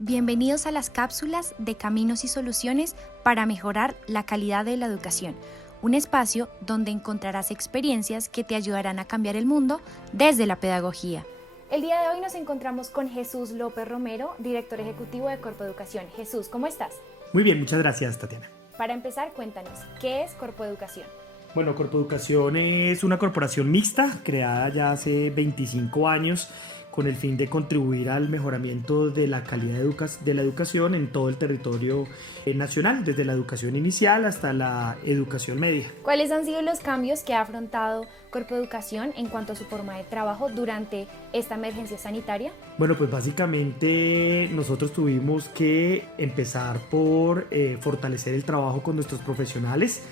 Bienvenidos a las cápsulas de Caminos y Soluciones para mejorar la calidad de la educación, un espacio donde encontrarás experiencias que te ayudarán a cambiar el mundo desde la pedagogía. El día de hoy nos encontramos con Jesús López Romero, director ejecutivo de Corpo Educación. Jesús, ¿cómo estás? Muy bien, muchas gracias, Tatiana. Para empezar, cuéntanos, ¿qué es Corpo Educación? Bueno, Corpo Educación es una corporación mixta creada ya hace 25 años con el fin de contribuir al mejoramiento de la calidad de la educación en todo el territorio nacional, desde la educación inicial hasta la educación media. ¿Cuáles han sido los cambios que ha afrontado Corpo Educación en cuanto a su forma de trabajo durante esta emergencia sanitaria? Bueno, pues básicamente nosotros tuvimos que empezar por fortalecer el trabajo con nuestros profesionales,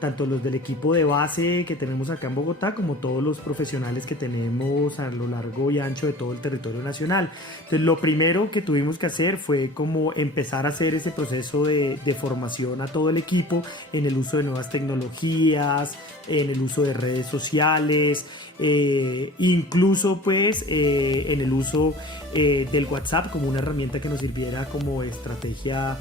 tanto los del equipo de base que tenemos acá en Bogotá como todos los profesionales que tenemos a lo largo y ancho de todo el territorio nacional. Entonces lo primero que tuvimos que hacer fue como empezar a hacer ese proceso de formación a todo el equipo en el uso de nuevas tecnologías, en el uso de redes sociales, incluso pues en el uso del WhatsApp como una herramienta que nos sirviera como estrategia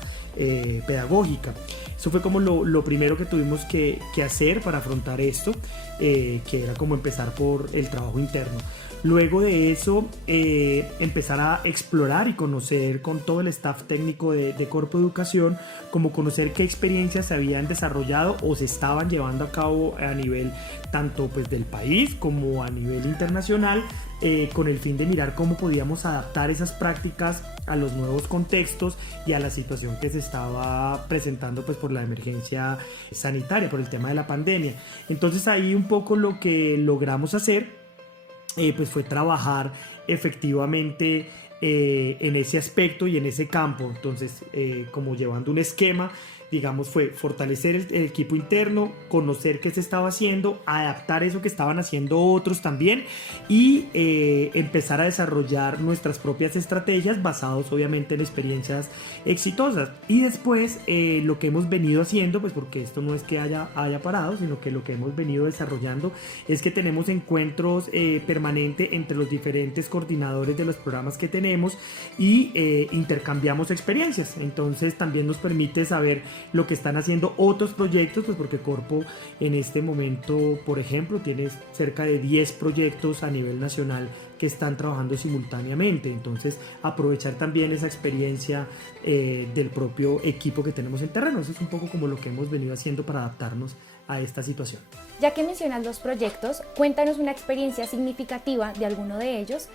pedagógica. Eso fue como lo primero que tuvimos que hacer para afrontar esto, que era como empezar por el trabajo interno. Luego de eso, empezar a explorar y conocer con todo el staff técnico de Corpo Educación, como conocer qué experiencias se habían desarrollado o se estaban llevando a cabo a nivel tanto pues del país como a nivel internacional, con el fin de mirar cómo podíamos adaptar esas prácticas a los nuevos contextos y a la situación que se estaba presentando pues por la emergencia sanitaria, por el tema de la pandemia. Entonces ahí un poco lo que logramos hacer pues fue trabajar efectivamente en ese aspecto y en ese campo. Entonces como llevando un esquema, digamos, fue fortalecer el equipo interno, conocer qué se estaba haciendo, adaptar eso que estaban haciendo otros también y empezar a desarrollar nuestras propias estrategias basados obviamente en experiencias exitosas. Y después lo que hemos venido haciendo, pues porque esto no es que haya parado, sino que lo que hemos venido desarrollando es que tenemos encuentros permanentes entre los diferentes coordinadores de los programas que tenemos y intercambiamos experiencias. Entonces también nos permite saber lo que están haciendo otros proyectos, pues porque Corpo en este momento, por ejemplo, tiene cerca de 10 proyectos a nivel nacional que están trabajando simultáneamente. Entonces aprovechar también esa experiencia del propio equipo que tenemos en terreno. Eso es un poco como lo que hemos venido haciendo para adaptarnos a esta situación. Ya que mencionas los proyectos, cuéntanos una experiencia significativa de alguno de ellos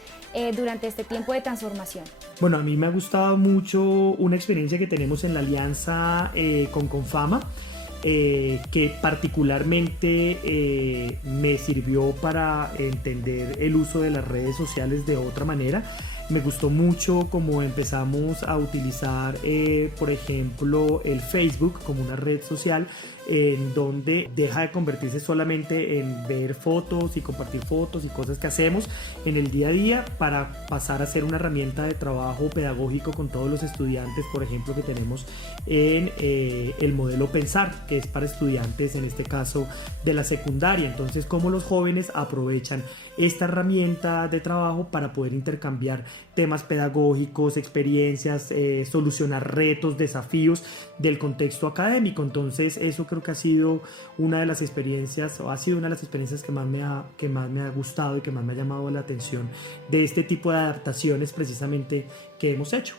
durante este tiempo de transformación. Bueno, a mí me ha gustado mucho una experiencia que tenemos en la alianza con Confama, que particularmente me sirvió para entender el uso de las redes sociales de otra manera. Me gustó mucho cómo empezamos a utilizar, por ejemplo, el Facebook como una red social en donde deja de convertirse solamente en ver fotos y compartir fotos y cosas que hacemos en el día a día para pasar a ser una herramienta de trabajo pedagógico con todos los estudiantes, por ejemplo, que tenemos en el modelo Pensar, que es para estudiantes, en este caso, de la secundaria. Entonces, cómo los jóvenes aprovechan esta herramienta de trabajo para poder intercambiar temas pedagógicos, experiencias, solucionar retos, desafíos del contexto académico. Entonces eso creo que ha sido una de las experiencias, o ha sido una de las experiencias que más me ha gustado y que más me ha llamado la atención de este tipo de adaptaciones precisamente que hemos hecho.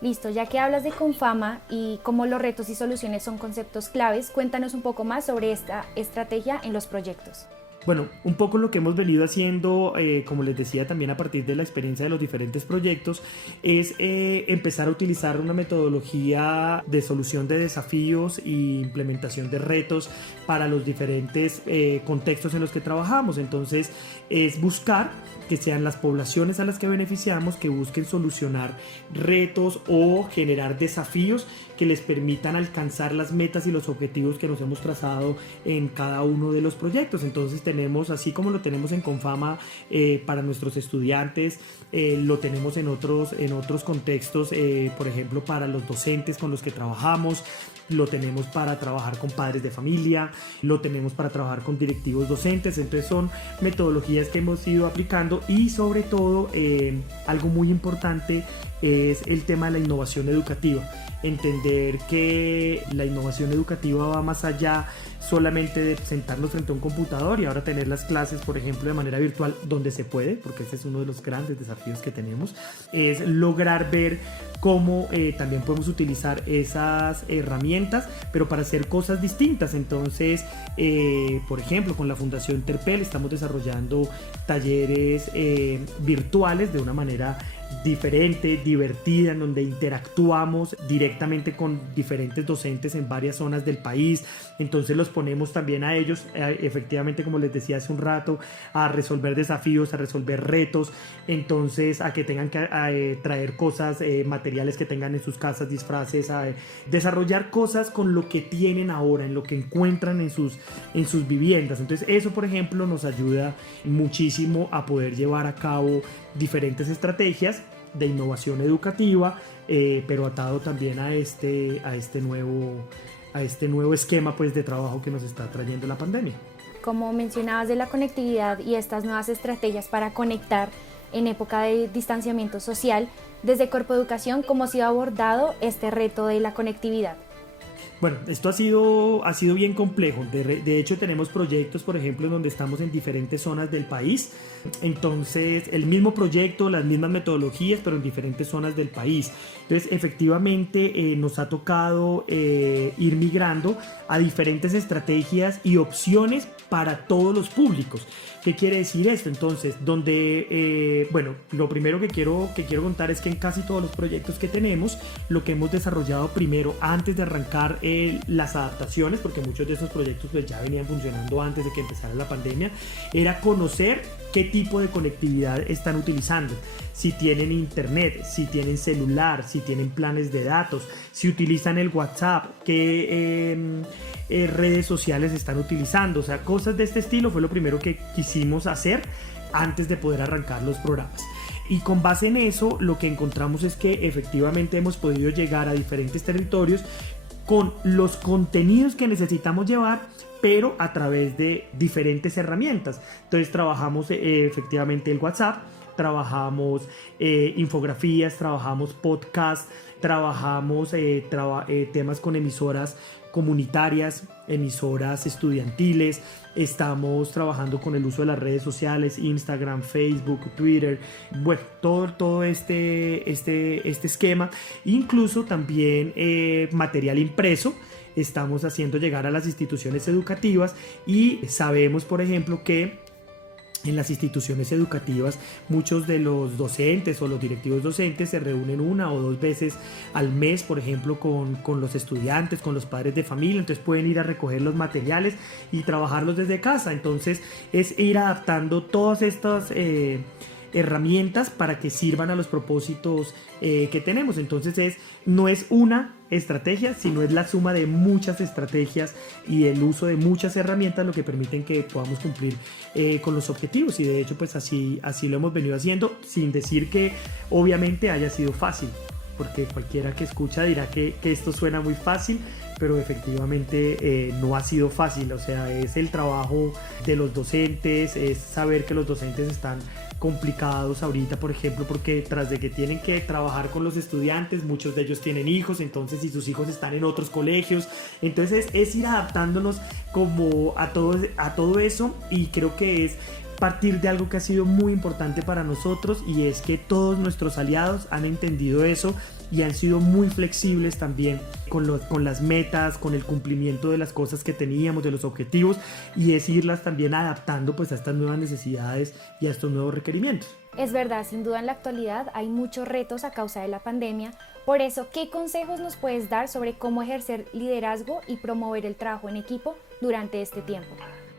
Listo, ya que hablas de Confama y cómo los retos y soluciones son conceptos claves, cuéntanos un poco más sobre esta estrategia en los proyectos. Bueno, un poco lo que hemos venido haciendo, como les decía también a partir de la experiencia de los diferentes proyectos, es empezar a utilizar una metodología de solución de desafíos e implementación de retos para los diferentes contextos en los que trabajamos. Entonces es buscar que sean las poblaciones a las que beneficiamos que busquen solucionar retos o generar desafíos que les permitan alcanzar las metas y los objetivos que nos hemos trazado en cada uno de los proyectos. Entonces tenemos, así como lo tenemos en Confama para nuestros estudiantes, lo tenemos en otros contextos, por ejemplo, para los docentes con los que trabajamos, lo tenemos para trabajar con padres de familia, lo tenemos para trabajar con directivos docentes. Entonces son metodologías que hemos ido aplicando y sobre todo algo muy importante es el tema de la innovación educativa. Entender que la innovación educativa va más allá solamente de sentarnos frente a un computador y ahora tener las clases, por ejemplo, de manera virtual donde se puede, porque ese es uno de los grandes desafíos que tenemos, es lograr ver cómo también podemos utilizar esas herramientas, pero para hacer cosas distintas. Entonces, por ejemplo, con la Fundación Terpel estamos desarrollando talleres virtuales de una manera diferente, divertida, en donde interactuamos directamente con diferentes docentes en varias zonas del país. Entonces los ponemos también a ellos, efectivamente, como les decía hace un rato, a resolver desafíos, a resolver retos, entonces a que tengan que traer cosas, materiales que tengan en sus casas, disfraces, a desarrollar cosas con lo que tienen ahora, en lo que encuentran en sus viviendas. Entonces eso, por ejemplo, nos ayuda muchísimo a poder llevar a cabo diferentes estrategias de innovación educativa, pero atado también a este nuevo esquema, pues, de trabajo que nos está trayendo la pandemia. Como mencionabas de la conectividad y estas nuevas estrategias para conectar en época de distanciamiento social, desde Corpo Educación, ¿cómo se ha abordado este reto de la conectividad? Bueno, esto ha sido bien complejo. De hecho, tenemos proyectos, por ejemplo, en donde estamos en diferentes zonas del país. Entonces, el mismo proyecto, las mismas metodologías, pero en diferentes zonas del país. Entonces, efectivamente, nos ha tocado ir migrando a diferentes estrategias y opciones para todos los públicos. ¿Qué quiere decir esto? Entonces, bueno, lo primero que quiero contar es que en casi todos los proyectos que tenemos, lo que hemos desarrollado primero, antes de arrancar las adaptaciones, porque muchos de esos proyectos pues ya venían funcionando antes de que empezara la pandemia, era conocer qué tipo de conectividad están utilizando, si tienen internet, si tienen celular, si tienen planes de datos, si utilizan el WhatsApp, qué redes sociales están utilizando. O sea, cosas de este estilo fue lo primero que quisimos hacer antes de poder arrancar los programas. Y con base en eso, lo que encontramos es que efectivamente hemos podido llegar a diferentes territorios con los contenidos que necesitamos llevar, pero a través de diferentes herramientas. Entonces trabajamos efectivamente el WhatsApp, trabajamos infografías, trabajamos podcasts, trabajamos temas con emisoras comunitarias, emisoras estudiantiles. Estamos trabajando con el uso de las redes sociales, Instagram, Facebook, Twitter, bueno, todo este esquema, incluso también material impreso. Estamos haciendo llegar a las instituciones educativas y sabemos, por ejemplo, que en las instituciones educativas muchos de los docentes o los directivos docentes se reúnen 1 o 2 veces al mes, por ejemplo, con los estudiantes, con los padres de familia. Entonces pueden ir a recoger los materiales y trabajarlos desde casa. Entonces es ir adaptando todas estas herramientas para que sirvan a los propósitos que tenemos. Entonces no es una estrategia, sino es la suma de muchas estrategias y el uso de muchas herramientas lo que permiten que podamos cumplir con los objetivos. Y de hecho pues así lo hemos venido haciendo, sin decir que obviamente haya sido fácil, porque cualquiera que escucha dirá que esto suena muy fácil, pero efectivamente no ha sido fácil. O sea, es el trabajo de los docentes, es saber que los docentes están complicados ahorita, por ejemplo, porque tras de que tienen que trabajar con los estudiantes, muchos de ellos tienen hijos, entonces si sus hijos están en otros colegios, entonces es ir adaptándonos como a todo eso. Y creo que es partir de algo que ha sido muy importante para nosotros, y es que todos nuestros aliados han entendido eso y han sido muy flexibles también con las metas, con el cumplimiento de las cosas que teníamos, de los objetivos, y es irlas también adaptando pues a estas nuevas necesidades y a estos nuevos requerimientos. Es verdad, sin duda en la actualidad hay muchos retos a causa de la pandemia. Por eso, ¿qué consejos nos puedes dar sobre cómo ejercer liderazgo y promover el trabajo en equipo durante este tiempo?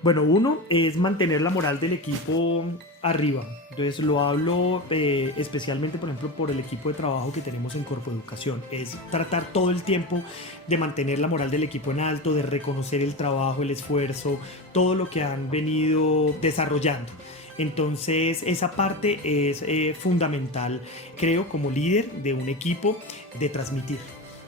Bueno, uno es mantener la moral del equipo arriba. Entonces lo hablo especialmente, por ejemplo, por el equipo de trabajo que tenemos en Corpo Educación. Es tratar todo el tiempo de mantener la moral del equipo en alto, de reconocer el trabajo, el esfuerzo, todo lo que han venido desarrollando. Entonces esa parte es fundamental, creo, como líder de un equipo, de transmitir.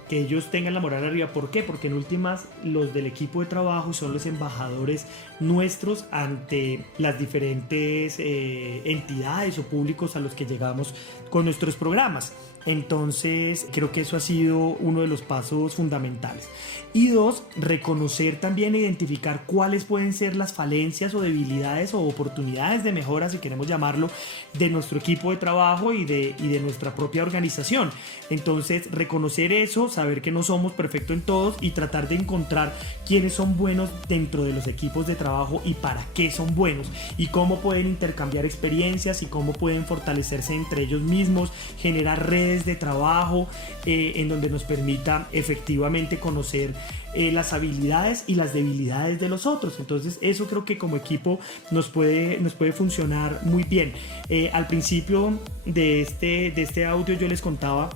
Que ellos tengan la moral arriba. ¿Por qué? Porque en últimas los del equipo de trabajo son los embajadores nuestros ante las diferentes entidades o públicos a los que llegamos con nuestros programas. Entonces creo que eso ha sido uno de los pasos fundamentales. Y dos, reconocer también e identificar cuáles pueden ser las falencias o debilidades o oportunidades de mejora, si queremos llamarlo, de nuestro equipo de trabajo y de nuestra propia organización. Entonces reconocer eso, saber que no somos perfectos en todos y tratar de encontrar quiénes son buenos dentro de los equipos de trabajo y para qué son buenos y cómo pueden intercambiar experiencias y cómo pueden fortalecerse entre ellos mismos, generar redes de trabajo en donde nos permita efectivamente conocer las habilidades y las debilidades de los otros. Entonces eso creo que como equipo nos puede funcionar muy bien. Al principio de este audio yo les contaba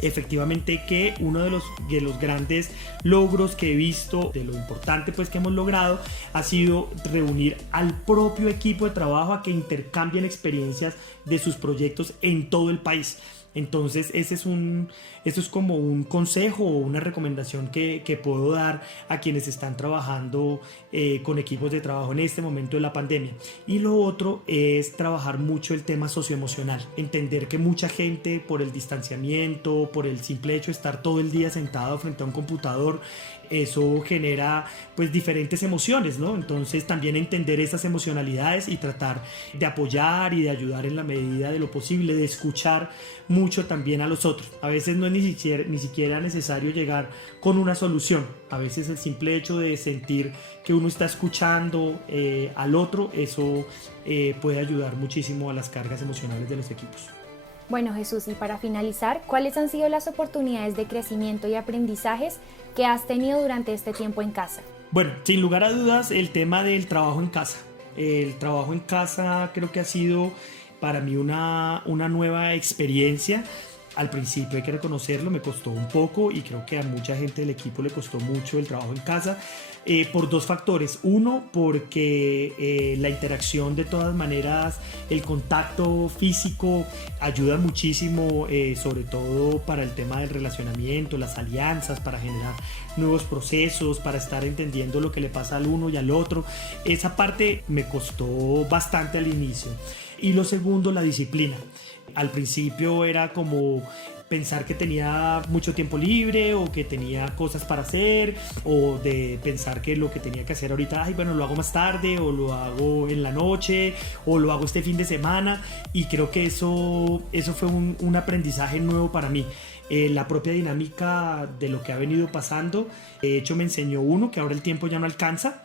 efectivamente que uno de los grandes logros que he visto, de lo importante pues que hemos logrado, ha sido reunir al propio equipo de trabajo a que intercambien experiencias de sus proyectos en todo el país. Entonces eso es como un consejo o una recomendación que puedo dar a quienes están trabajando con equipos de trabajo en este momento de la pandemia. Y lo otro es trabajar mucho el tema socioemocional, entender que mucha gente por el distanciamiento, por el simple hecho de estar todo el día sentado frente a un computador, eso genera pues diferentes emociones, ¿no? Entonces también entender esas emocionalidades y tratar de apoyar y de ayudar en la medida de lo posible, de escuchar mucho también a los otros. A veces no es ni siquiera necesario llegar con una solución. A veces el simple hecho de sentir que uno está escuchando al otro, eso puede ayudar muchísimo a las cargas emocionales de los equipos. Bueno, Jesús, y para finalizar, ¿cuáles han sido las oportunidades de crecimiento y aprendizajes que has tenido durante este tiempo en casa? Bueno, sin lugar a dudas, el tema del trabajo en casa. El trabajo en casa creo que ha sido para mí una nueva experiencia. Al principio hay que reconocerlo, me costó un poco y creo que a mucha gente del equipo le costó mucho el trabajo en casa por dos factores. Uno, porque la interacción de todas maneras, el contacto físico ayuda muchísimo, sobre todo para el tema del relacionamiento, las alianzas, para generar nuevos procesos, para estar entendiendo lo que le pasa al uno y al otro. Esa parte me costó bastante al inicio. Y lo segundo, la disciplina. Al principio era como pensar que tenía mucho tiempo libre o que tenía cosas para hacer, o de pensar que lo que tenía que hacer ahorita, ay, bueno, lo hago más tarde o lo hago en la noche o lo hago este fin de semana, y creo que eso fue un aprendizaje nuevo para mí. La propia dinámica de lo que ha venido pasando, de hecho me enseñó uno, que ahora el tiempo ya no alcanza,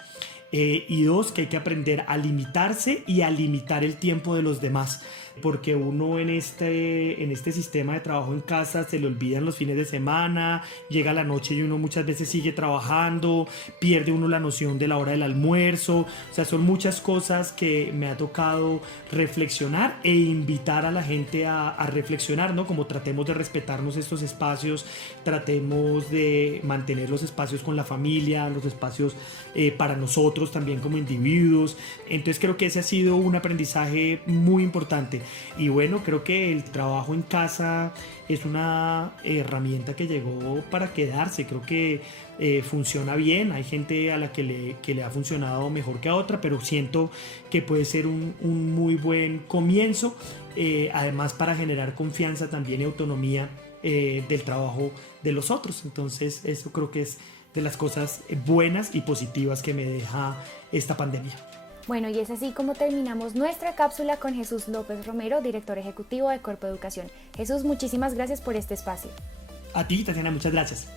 y dos, que hay que aprender a limitarse y a limitar el tiempo de los demás, porque uno en este sistema de trabajo en casa se le olvidan los fines de semana, llega la noche y uno muchas veces sigue trabajando, pierde uno la noción de la hora del almuerzo. O sea, son muchas cosas que me ha tocado reflexionar e invitar a la gente a reflexionar, ¿no? Como tratemos de respetarnos estos espacios, tratemos de mantener los espacios con la familia, los espacios para nosotros también como individuos. Entonces creo que ese ha sido un aprendizaje muy importante. Y bueno, creo que el trabajo en casa es una herramienta que llegó para quedarse. Creo que funciona bien. Hay gente a la que le ha funcionado mejor que a otra, pero siento que puede ser un muy buen comienzo, además para generar confianza también y autonomía del trabajo de los otros. Entonces eso creo que es de las cosas buenas y positivas que me deja esta pandemia. Bueno, y es así como terminamos nuestra cápsula con Jesús López Romero, director ejecutivo de Corpo Educación. Jesús, muchísimas gracias por este espacio. A ti, Tatiana, muchas gracias.